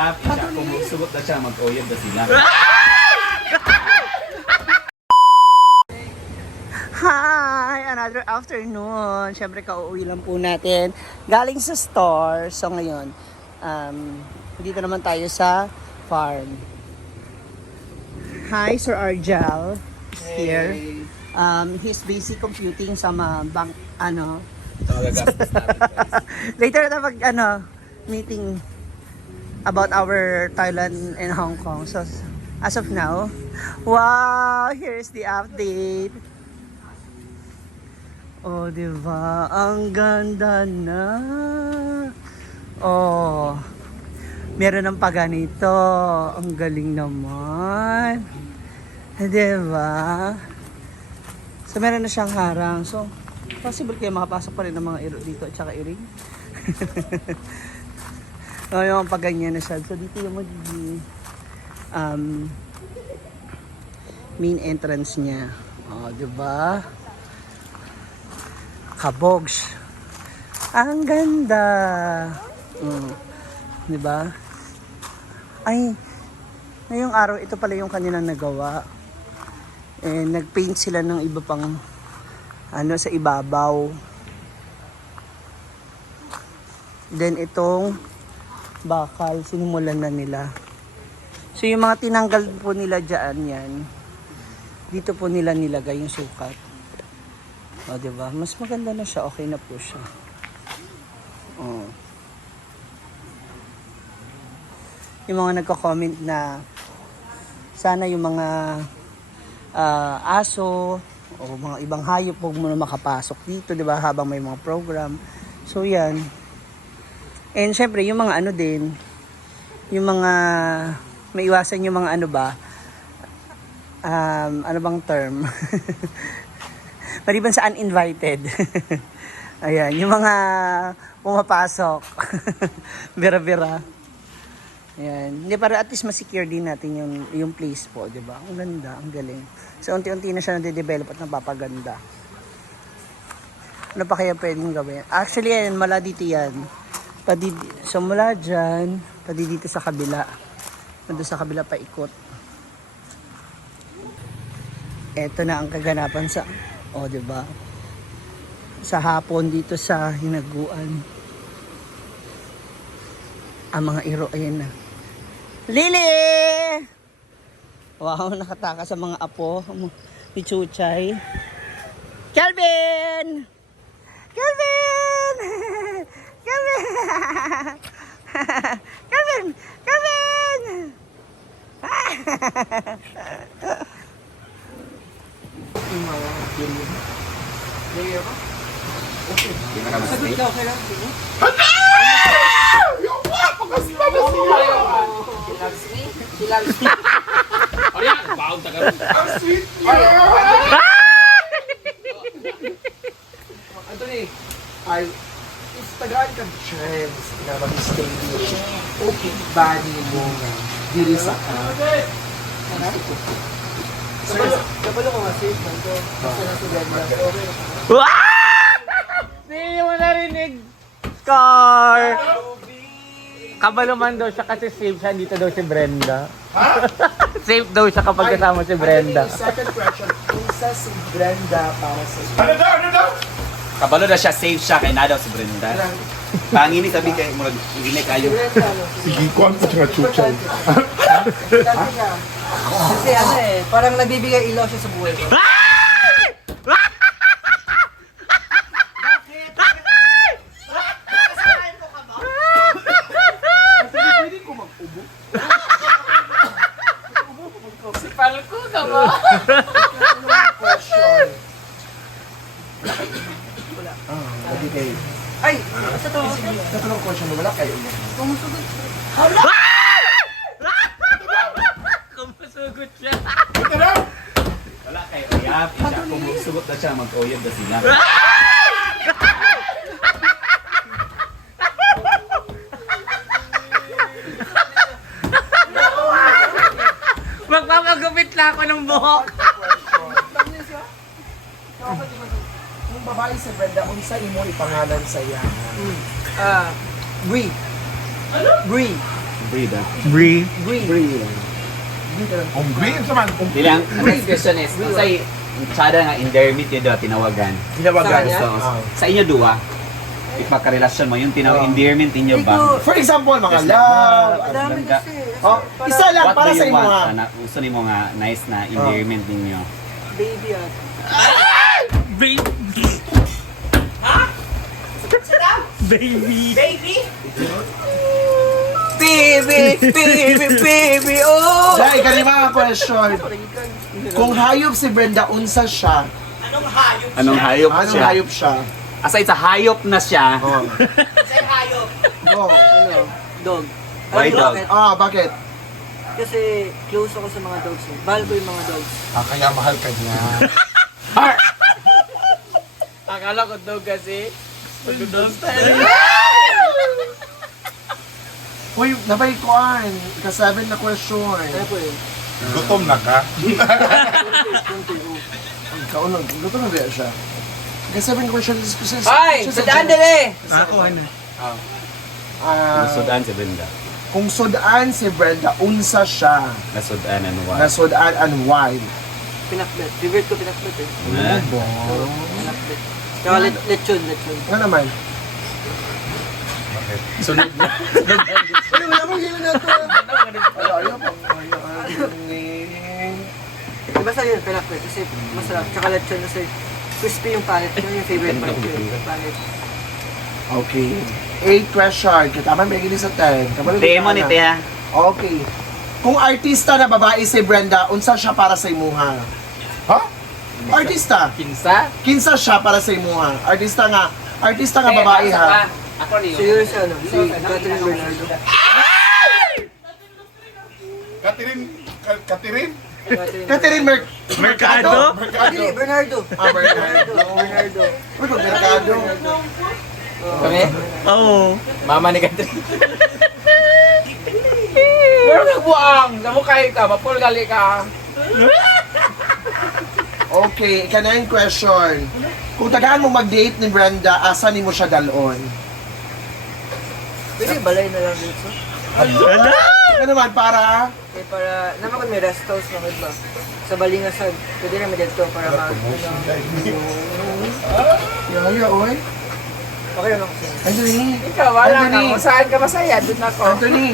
uyab. Isa kung sugot na siya, mag-uyab na sila. Hi! Another afternoon. Siyempre, kauuwi lang po natin. Galing sa store. So, ngayon, dito naman tayo sa farm. Hi, Sir Arjel. Is here. He's busy computing sa mga bank, Ito magagastos natin, guys. later na meeting about our Thailand and Hong Kong. So, as of now, wow! Here's the update. Oh, di ba? Ang ganda na. Oh. Meron ng paganito. Ang galing naman. Di ba? So, meron na siyang harang. So, possible kaya makapasok pa rin ng mga iro dito at saka iring. Oh, yung paganyan na siya. So, dito yung magiging main entrance niya. Oh, di ba? Kabogs. Ang ganda. Di ba? Ay, ngayong araw, ito pala yung kanilang nagawa. Eh, nagpaint sila ng iba pang sa ibabaw. Then, itong bakal, sinimulan na nila. So, yung mga tinanggal po nila dyan, yan. Dito po nila nilagay yung sukat. O, diba? Mas maganda na siya. Okay na po siya. O. Yung mga nagko-comment na sana yung mga aso o mga ibang hayop huwag mo na makapasok dito, diba? Habang may mga program. So, yan. And, syempre, yung mga din, yung mga maiwasan yung mga ano bang term? Maliban sa uninvited. Ayan, yung mga pumapasok. Bira-bira. Ayan. Hindi, para at least masecure din natin yung place po, di ba? Ang ganda, ang galing. So, unti-unti na siya nade-develop at napapaganda. Ano pa kaya pwedeng gawin? Actually, ayan, mula dito yan. So, mula dyan, pati dito sa kabila. Nandun sa kabila pa ikot. Eto na ang kaganapan sa di ba? Sa hapon dito sa Hinaguan. Ang mga iro ayan na. Lily! Wow, nakataka sa mga apo ni Chuchay. Kelvin! Kelvin! Kelvin! Kelvin! Kelvin! Hindi ka na mag-stay. Anthony, tagaan ka trends na mag-stay dito. Okay, bani mo nga. Dili sa ka. Kapalo ko nga safe man to. Kasi nasa ganda. Hindi mo narinig, Scar! Kabalo man daw siya kasi safe siya. Dito daw si Brenda. Safe daw siya kapag kasama si Brenda. Second question, isa si Brenda para sa Kabalo na siya, safe siya, kaya na daw si Brenda. Pangini sabi kayo, murag hindi kayo. Sige, kung sa mga chuchay. Kasi parang nagbibigay ilaw siya sa buhay ko. Ay! Tatlong question mo, wala kayo. Kumusugod siya. Wala kayo uyab. Isa kung sugot na siya, mag-uyab na sila. Magpapagupit lang ako ng buhok. Kung babae si Brenda, unsa imo ipangalan sa iya? Brie. Brie. Breed ah. Brie. Kung green sa man, kung Dili ang next question is, kung sa tsada nga endearment yun daw tinawagan. Tinawagan. Gusto, sa inyo duwa, ipagkarelasyon mo, yung tinawag endearment inyo ba? For example, mga love. Dami Ganda. kasi. Oh, isa lang What para do sa you imo want? ha. Gusto ni mo nga nice na endearment ninyo. Baby at. Baby, oh! Dahil kani mga question. Kung hayop si Brenda, unsa siya? Anong hayop Anong siya? hayop siya? Aside sa hayop na siya, Oh. Go. Ano? Dog. Why dog? Bakit? Bakit? Kasi close ako sa mga dogs. Mahal ko yung mga dogs. kaya mahal ka niya. Akala ko daw kasi. Uy, nabay koan. Ika-7 na question. Kaya po yun. Gutom na ka. Ang kaunang, luto na ba siya? Ika-7 question is kasi... Ay! Sadaan din eh! nasudaan si Brenda. Kung sudaan si Brenda, unsa siya? Nasudaan and what? Nasudaan and why? Pinakbet. Favorite ko pinakbet eh. Na? Pinakbet. Tsaka lechon. Ano naman? Sunod na. Ay, wala mo yun na to. Ayaw pa. Basta yun, pinakbet. Kasi masarap. Tsaka lechon kasi crispy yung panet. Yun yung favorite part ko yung panet. Okay. 8 question. Kataman, may gini sa 10. Tiyan mo ni Tia. Okay. Kung artista na babae si Brenda, unsa siya para sa imuha? Ha? Artista. Kinsa? Kinsa siya para sa imuha? Artista nga babae ha. Ako niyo. Siguro si ano, si Catherine Bernardo. Katirin? Katirin? Catherine Mercado? Hindi, Bernardo. Bernardo. Bernardo. Uy, kung Mercado. Kami? Oo. Mama ni Catherine. Pero nagbuang! Namukay ka, mapulgali ka. Okay, ika-9 question. Kung tagaan mo mag-date ni Brenda, asan ni mo siya dalon? Pwede balay na lang dito. Ano naman, para? Eh, para, naman kung may rest house naman ba? Sa Balingasag, pwede naman dito para mag, Yaya, oy. okay lang kasi. Anthony. Ikaw, wala ka. Anthony. Kung saan ka masaya, doon ako. Anthony.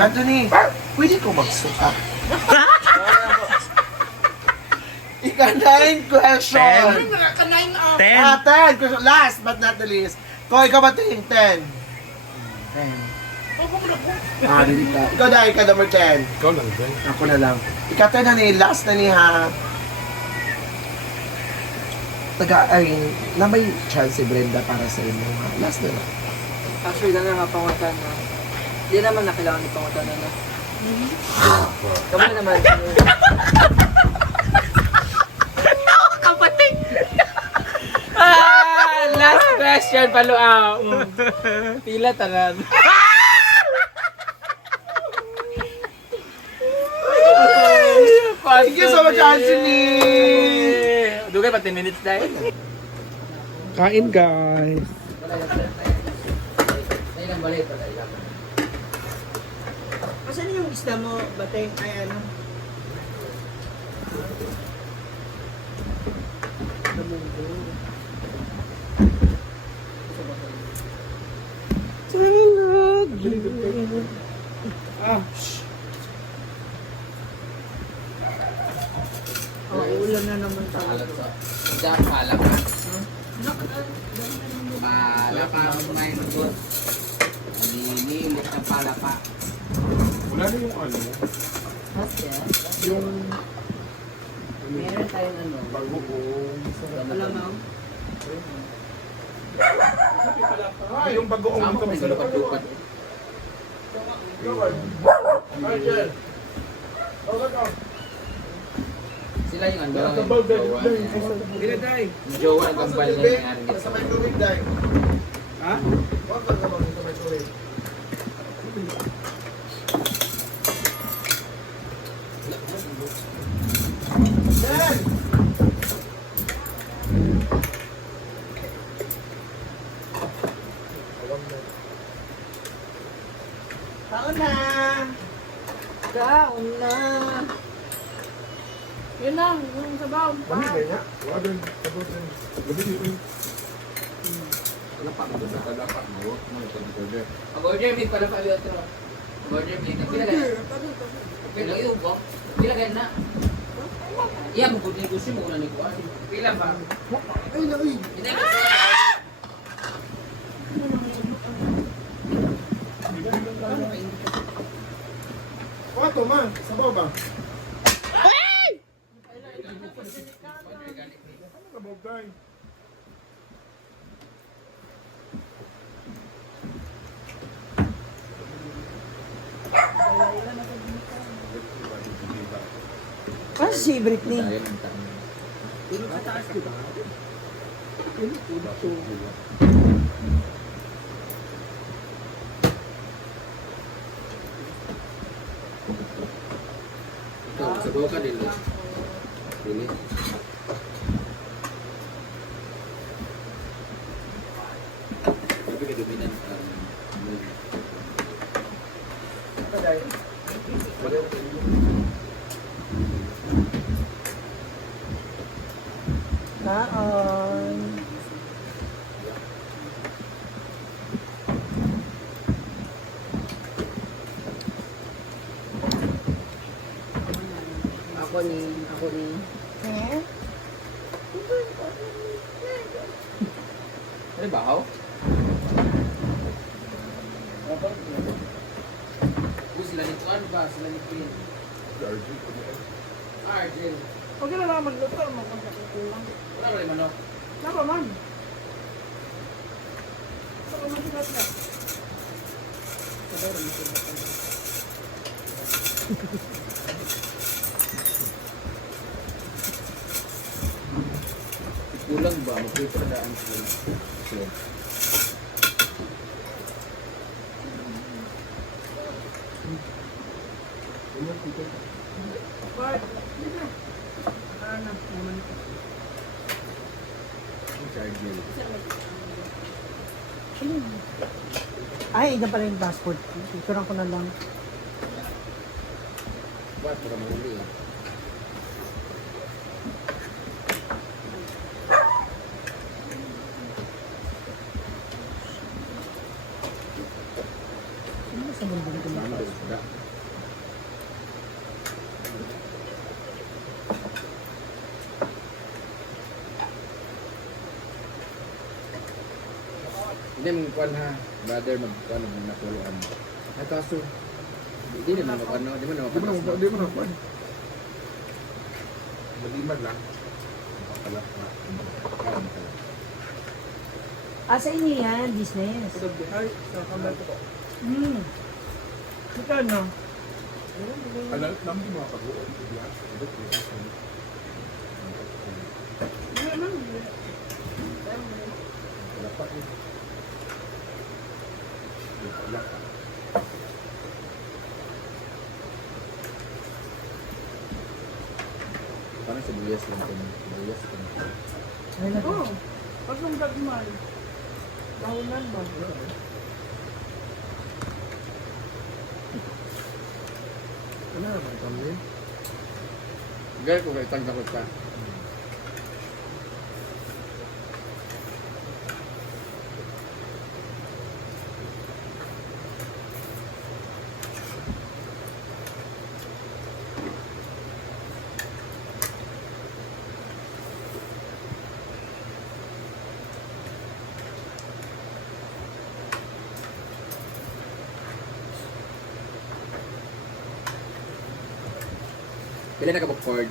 Anthony. Pwede ko magsuka. Ika-9 question. 10. 10 question. Last but not the least. Kung ikaw ba tingin 10? 10. Dili ka. Ikaw dahil ka number 10. Ikaw lang din. Ako na lang. Ika-10 na ni, last na ni ha. Na may chance si Brenda para sa inyo ha. Last na lang. Actually, na nga pangutan na. Hindi naman na kailangan ni pangutan na na. Kamo naman. Kapatid! Last question, paluaw. Pila tanan. Thank you so much, Anthony! Dugay pa 10 minutes dahil. Kain, guys. Asan yung isda mo, Bateng? Ay, ano? Ulan na naman tayo. Diyan, pala ka. Pala ka, kumain ko. Nililit na pala pa. Wala na yung ano. Yung Meron tayong ano. bagoong. Malamang. Yung bagoong Amo kami ko sa lupat-lupat. Sila yung ano. Jowa ang gambal na nangyari dito. Sa may tubig, Day. Ha? Huwag ka naman sa may tubig. Dan! Kaon na! Kaon na! Yun lang, yung sabaw. Mami ba niya? Wala din. Sabot din. Gabi yun. Wala pa mo sa talapak mo. Ano ito dito? Mag-order big para pa otro. Mag-order big. Pila ganyan. Pila yung bok. Pila ganyan na. Iya mo pud negosyo mo na ni ko. Pila pa. Ay, ay. Hindi Pato man. Sabaw ba? Ano ka ba tayo? Ah, si Britney. sabaw ka din. Ini. Tapi kedominan Kaon. Ako ni. Eh? Ano ba ako? Sila ni Juan ba? Sila ni Queen? Argel. Huwag na lang magluto, magkulang. Wala ba rin manok? Nako man. Saka masigat na. Kulang ba? Magpipradaan sila. Sila. Bart, dito. Ano, naman ito. Ay, ina pala yung passport. Picturean ko na lang. Ba't para mahuli eh? Ano sa mundo nito mga Ano ba? Hindi magkuhan ha. Brother, magkuhan ng nakuluan. Ay kaso, hindi naman magkuhan no? Di mo naman magkuhan. Di mo na kwan. Maliman lang. Pakalap na. Ah, sa inyo yan, business. Ay, nakakambal ko. Ito no? Alam di mga pag-uon. Hindi naman. Wala pa eh. Wala pa. Parang sibuyas lang ko. Sibuyas ko. Ay, na Oo. Pag yung gagmay. Dahunan ba? Ano naman kami? Gaya ko kay takot ka. Pila na ka book Ford?